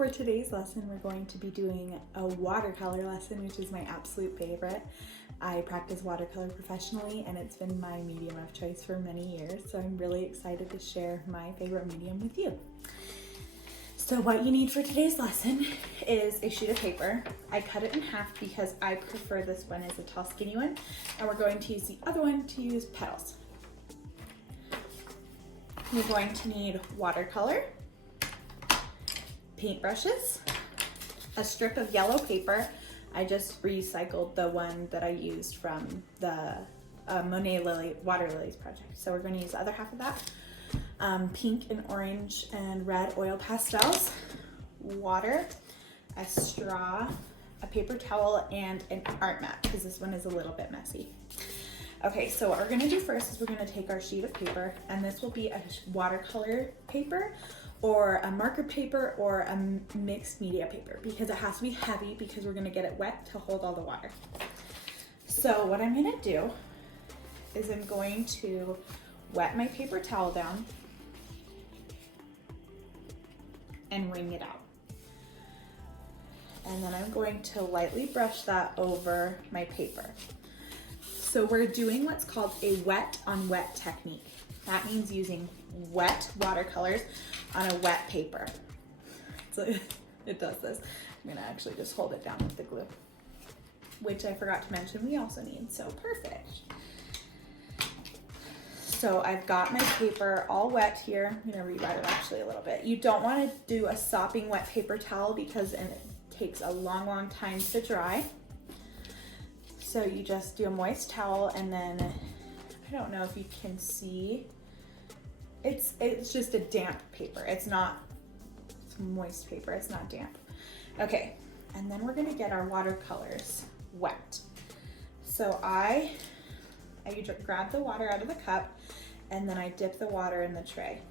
for today's lesson, we're going to be doing a watercolor lesson, which is my absolute favorite. I practice watercolor professionally and it's been my medium of choice for many years, so I'm really excited to share my favorite medium with you. So what you need for today's lesson is a sheet of paper. I cut it in half because I prefer this one as a tall skinny one, and we're going to use the other one to use petals. You're going to need watercolor, paintbrushes, a strip of yellow paper. I just recycled the one that I used from the Monet Water Lilies project. So we're going to use the other half of that. Pink and orange and red oil pastels, water, a straw, a paper towel, and an art mat because this one is a little bit messy. Okay, so what we're gonna do first is we're gonna take our sheet of paper, and this will be a watercolor paper or a marker paper or a mixed media paper because it has to be heavy because we're gonna get it wet to hold all the water. So what I'm gonna do is I'm going to wet my paper towel down and wring it out. And then I'm going to lightly brush that over my paper. So we're doing what's called a wet on wet technique. That means using wet watercolors on a wet paper. So it does this. I'm gonna actually just hold it down with the glue, which I forgot to mention we also need, so perfect. So I've got my paper all wet here. I'm gonna rewet it actually a little bit. You don't wanna do a sopping wet paper towel because it takes a long time to dry. So you just do a moist towel, and then, I don't know if you can see, it's just a damp paper. It's moist paper, it's not damp. Okay, and then we're gonna get our watercolors wet. So I grab the water out of the cup, and then I dip the water in the tray.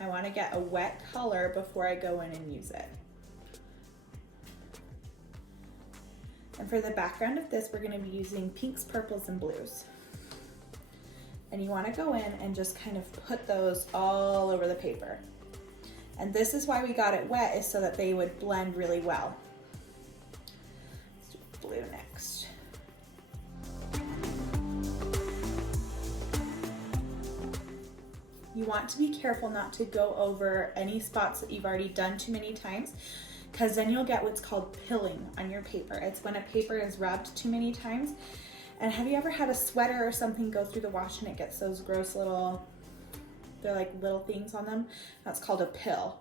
I wanna get a wet color before I go in and use it. And for the background of this, we're gonna be using pinks, purples, and blues. And you wanna go in and just kind of put those all over the paper. And this is why we got it wet, is so that they would blend really well. Let's do blue next. You want to be careful not to go over any spots that you've already done too many times, because then you'll get what's called pilling on your paper. It's when a paper is rubbed too many times. And have you ever had a sweater or something go through the wash and it gets those gross little, they're like little things on them? That's called a pill.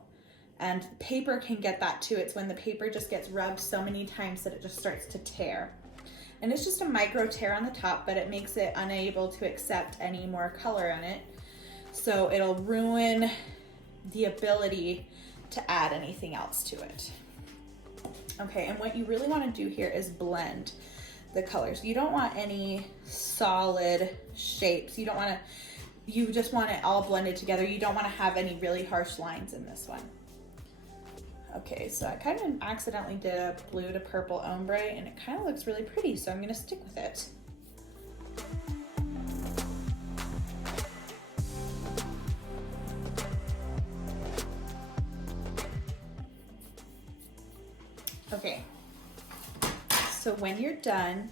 And paper can get that too. It's when the paper just gets rubbed so many times that it just starts to tear. And it's just a micro tear on the top, but it makes it unable to accept any more color on it. So it'll ruin the ability to add anything else to it. Okay, and what you really want to do here is blend the colors. You don't want any solid shapes. You just want it all blended together. You don't want to have any really harsh lines in this one. Okay, so I kind of accidentally did a blue to purple ombre, and it kind of looks really pretty, so I'm going to stick with it. Okay, so when you're done,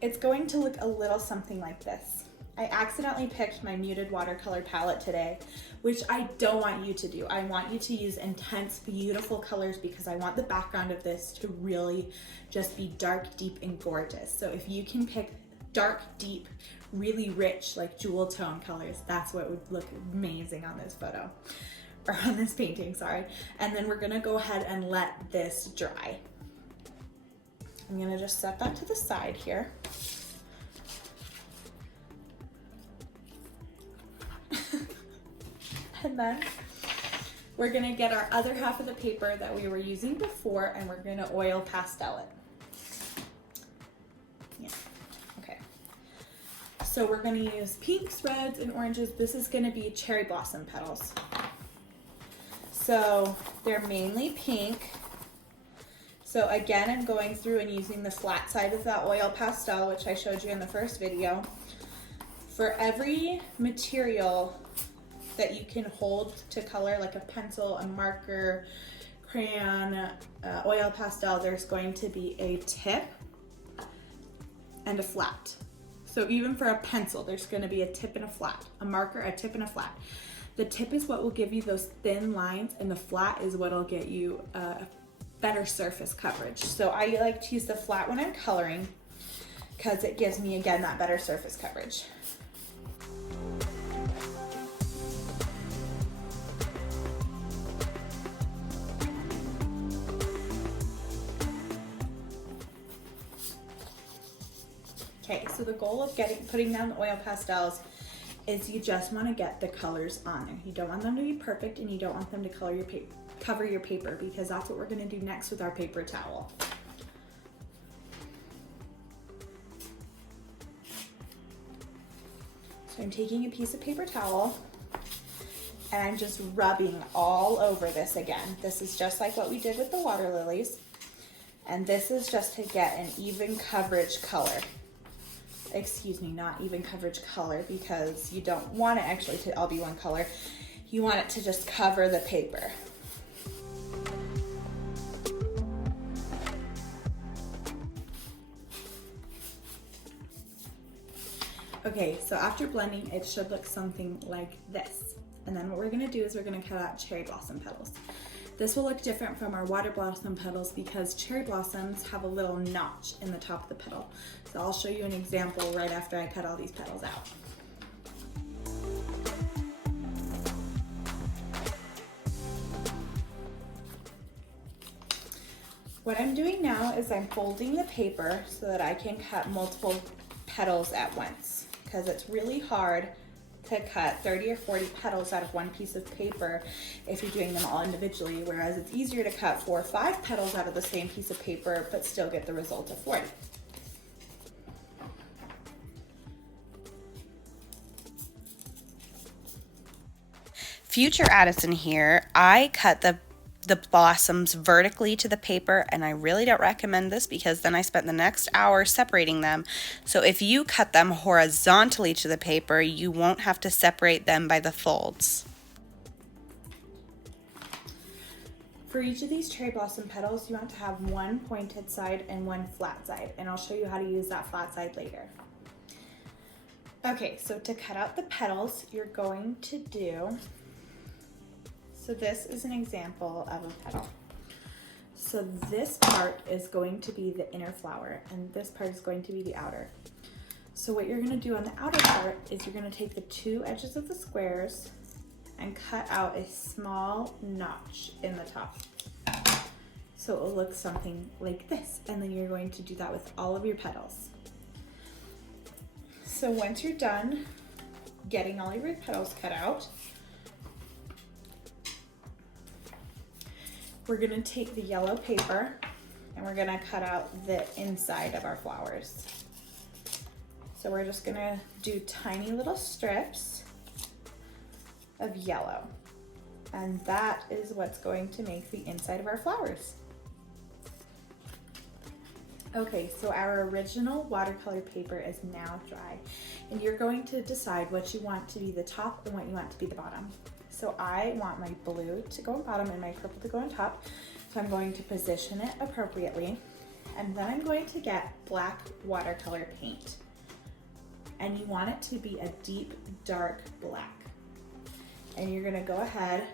it's going to look a little something like this. I accidentally picked my muted watercolor palette today, which I don't want you to do. I want you to use intense, beautiful colors because I want the background of this to really just be dark, deep, and gorgeous. So if you can pick dark, deep, really rich, like jewel tone colors, that's what would look amazing on this photo. Or on this painting, sorry. And then we're gonna go ahead and let this dry. I'm gonna just set that to the side here. And then we're gonna get our other half of the paper that we were using before, and we're gonna oil pastel it. Yeah, okay. So we're gonna use pinks, reds, and oranges. This is gonna be cherry blossom petals. So they're mainly pink. So again, I'm going through and using the flat side of that oil pastel, which I showed you in the first video. For every material that you can hold to color, like a pencil, a marker, crayon, oil pastel, there's going to be a tip and a flat. So even for a pencil, there's going to be a tip and a flat. A marker, a tip and a flat. The tip is what will give you those thin lines, and the flat is what will get you better surface coverage. So I like to use the flat when I'm coloring because it gives me, again, that better surface coverage. Okay, so the goal of putting down the oil pastels is you just want to get the colors on there. You don't want them to be perfect, and you don't want them to cover your paper, because that's what we're going to do next with our paper towel. So I'm taking a piece of paper towel and I'm just rubbing all over this again. This is just like what we did with the water lilies, and this is just to get an even coverage color. Excuse me, not even coverage color, because you don't want it actually to all be one color. You want it to just cover the paper. Okay, so after blending, it should look something like this. And then what we're gonna do is we're gonna cut out cherry blossom petals. This will look different from our water blossom petals because cherry blossoms have a little notch in the top of the petal. So I'll show you an example right after I cut all these petals out. What I'm doing now is I'm folding the paper so that I can cut multiple petals at once, because it's really hard to cut 30 or 40 petals out of one piece of paper if you're doing them all individually, whereas it's easier to cut 4 or 5 petals out of the same piece of paper but still get the result of 40. Future Addison here, I cut the blossoms vertically to the paper, and I really don't recommend this because then I spent the next hour separating them. So if you cut them horizontally to the paper, you won't have to separate them by the folds. For each of these cherry blossom petals, you want to have one pointed side and one flat side, and I'll show you how to use that flat side later. Okay, so to cut out the petals, you're going to do, so this is an example of a petal. So this part is going to be the inner flower, and this part is going to be the outer. So what you're gonna do on the outer part is you're gonna take the 2 edges of the squares and cut out a small notch in the top. So it will look something like this, and then you're going to do that with all of your petals. So once you're done getting all of your petals cut out, we're gonna take the yellow paper and we're gonna cut out the inside of our flowers. So we're just gonna do tiny little strips of yellow, and that is what's going to make the inside of our flowers. Okay, so our original watercolor paper is now dry, and you're going to decide what you want to be the top and what you want to be the bottom. So I want my blue to go on bottom and my purple to go on top. So I'm going to position it appropriately. And then I'm going to get black watercolor paint. And you want it to be a deep, dark black. And you're gonna go ahead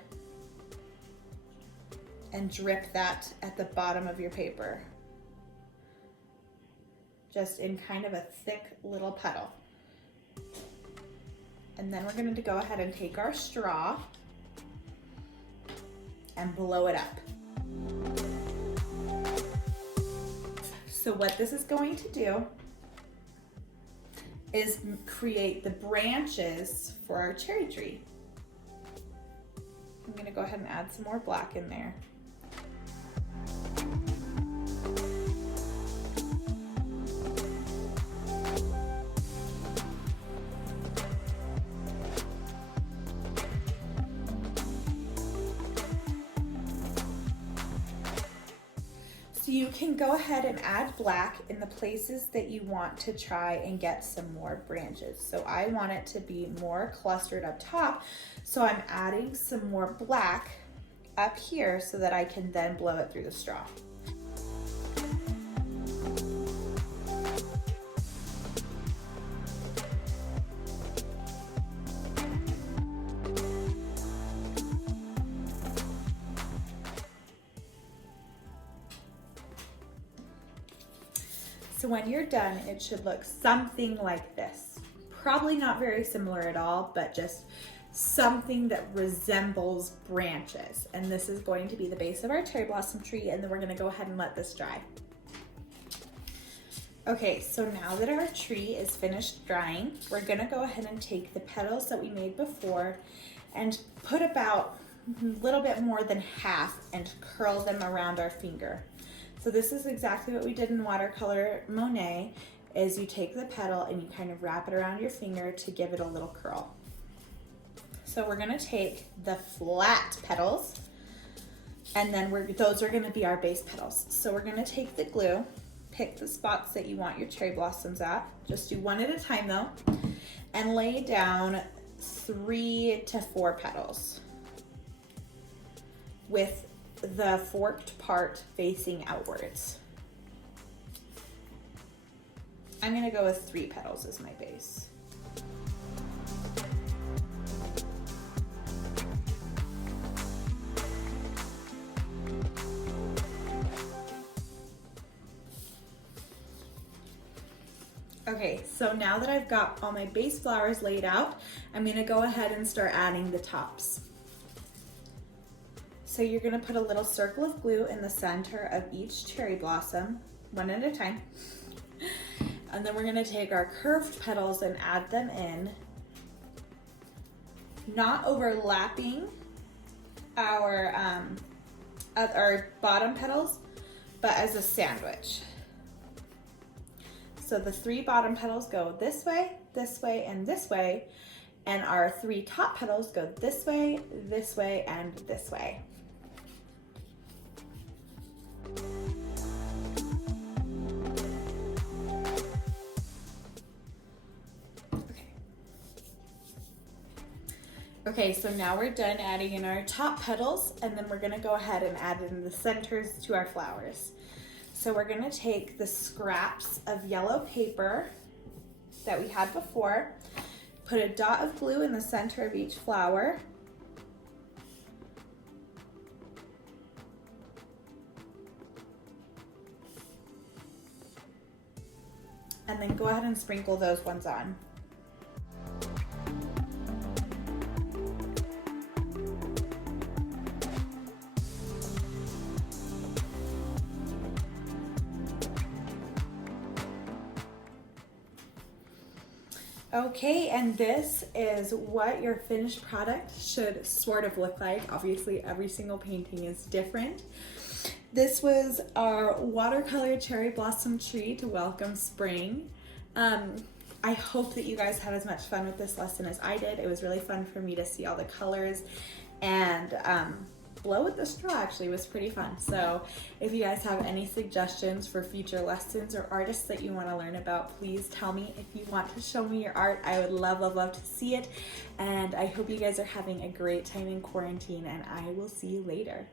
and drip that at the bottom of your paper. Just in kind of a thick little puddle. And then we're going to go ahead and take our straw and blow it up. So what this is going to do is create the branches for our cherry tree. I'm going to go ahead and add some more black in there. You can go ahead and add black in the places that you want to try and get some more branches. So I want it to be more clustered up top, so I'm adding some more black up here so that I can then blow it through the straw. So when you're done, it should look something like this. Probably not very similar at all, but just something that resembles branches. And this is going to be the base of our cherry blossom tree, and then we're gonna go ahead and let this dry. Okay, so now that our tree is finished drying, we're gonna go ahead and take the petals that we made before and put about a little bit more than half and curl them around our finger. So this is exactly what we did in Watercolor Monet, is you take the petal and you kind of wrap it around your finger to give it a little curl. So we're gonna take the flat petals, and then those are gonna be our base petals. So we're gonna take the glue, pick the spots that you want your cherry blossoms at, just do one at a time though, and lay down 3 to 4 petals with the forked part facing outwards. I'm gonna go with 3 petals as my base. Okay, so now that I've got all my base flowers laid out, I'm gonna go ahead and start adding the tops. So you're gonna put a little circle of glue in the center of each cherry blossom, one at a time. And then we're gonna take our curved petals and add them in, not overlapping our bottom petals, but as a sandwich. So the 3 bottom petals go this way, and this way, and our 3 top petals go this way, and this way. Okay, so now we're done adding in our top petals, and then we're gonna go ahead and add in the centers to our flowers. So we're gonna take the scraps of yellow paper that we had before, put a dot of glue in the center of each flower, and then go ahead and sprinkle those ones on. Okay, and this is what your finished product should sort of look like. Obviously, every single painting is different. This was our watercolor cherry blossom tree to welcome spring. I hope that you guys had as much fun with this lesson as I did. It was really fun for me to see all the colors, and blow with the straw actually was pretty fun. So if you guys have any suggestions for future lessons or artists that you want to learn about, please tell me. If you want to show me your art, I would love to see it. And I hope you guys are having a great time in quarantine, and I will see you later.